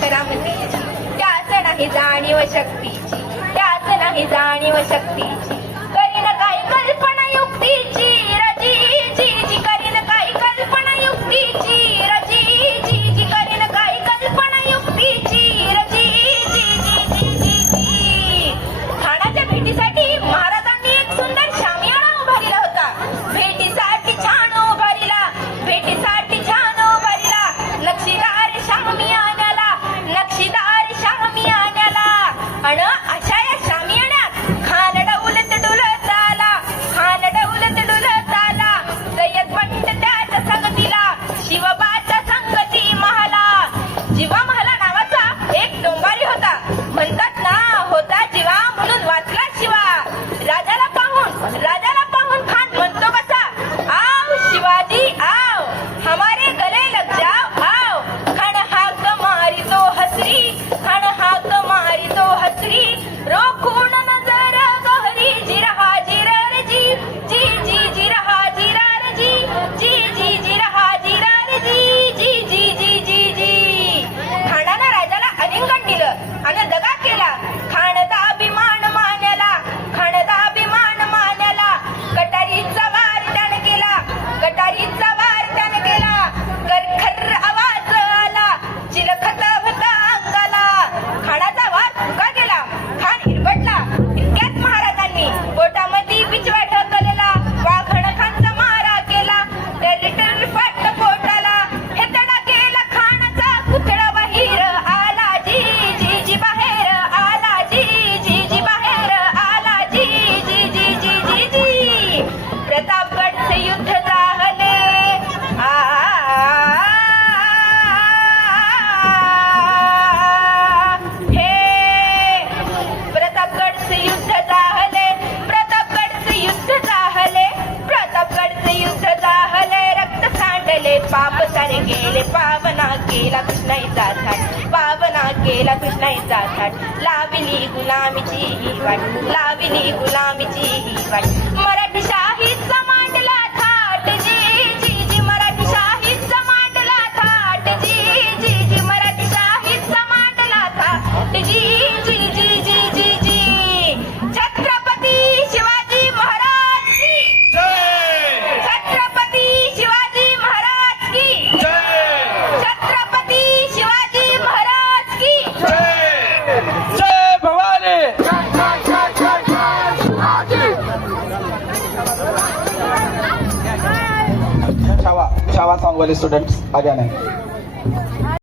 करामतीची, त्याच नाही जाणीव शक्तीची, त्याच नाही जाणीव शक्तीची. करीन काही कल्पना युक्तीची रजी जी जी, करीन काही कल्पना युक्तीची रजी जी जी, करीन काही कल्पना युक्तीची रजी जी जी जी जी जी. खानाच्या भेटीसाठी महाराजांनी एक सुंदर शामियाना उभारिला होता. भेटीसाठी छान उभारिला, भेटीसाठी छान उभारिला नक्षीदार शामियान्याला, नक्षीदार शामियान्याला. अन अशा या शामियान्यात खान डौलत डुलत आला, खान डौलत डुलत आला. सय्यद पंत त्याच्या संगतीला, शिवबाच्या संगती महाला. जीवा महला नावाचा एक डोंबारी होता. म्हणतात ना, होता जीवा म्हणून वाचला शिवा. राजाला पाहून खान म्हणतो कसा, आओ शिवाजी आओ, हमारे गले लग जाओ आओ. खान हाक मारी तो हसरी, खान हाक मारी तो हसरी. रोखून नजर गहरी, जी रहा जी रे जी जी जी, जी रहा जी रे जी जी जी, जी रहा जी रे जी जी जी जी जी जी. खानानं राजाला आलिंगन दिलं आणि दगा केला. खानचा अभिमान मानला, खानचा अभिमान मानला. कटारीचा वार त्यानं केला, कटारीचा वार त्यानं केला. करखर आवाज आला, चिलखत होता अंगाला. खानाचा वार फुका गेला, खान हिरबटला. इतक्यात महाराजांनी पोटामध्ये बिचवा ढकलला, वाघण खानचा मारा केला. लिटल फट पोटाला हे तडा केला खानाचा, कुतळा बाहेर आला जी जी जी, बाहेर आला जी जी जी, बाहेर आला जी जी जी जी जी जी. प्रतापगडचे युद्ध झाले, हे प्रतापगडचे युद्ध झाले, प्रतापगडचे युद्ध झाले, प्रतापगडचे युद्ध झाले. रक्त सांडले, पाप सारे गेले, पावना केला कृष्णाईचा थाट, पावना केला कृष्णाईचा थाट. लावली गुलामीची ही वाट, लावली गुलामीची ही वाट. मराठी शाहीचा मांडला थाट जी जी जी, मराठी शाहीचा मांडला थाट जी जी जी, मराठी शाहीचा मांडला थाट जी जी जी जी जी जी. छत्रपती शिवाजी महाराज की जय, छत्रपती शिवाजी महाराज की जय, छत्रपती शिवाजी महाराज की जय, जय भवानी. छावा छावा सॉन्ग वाले स्टूडेंट्स आगे आने.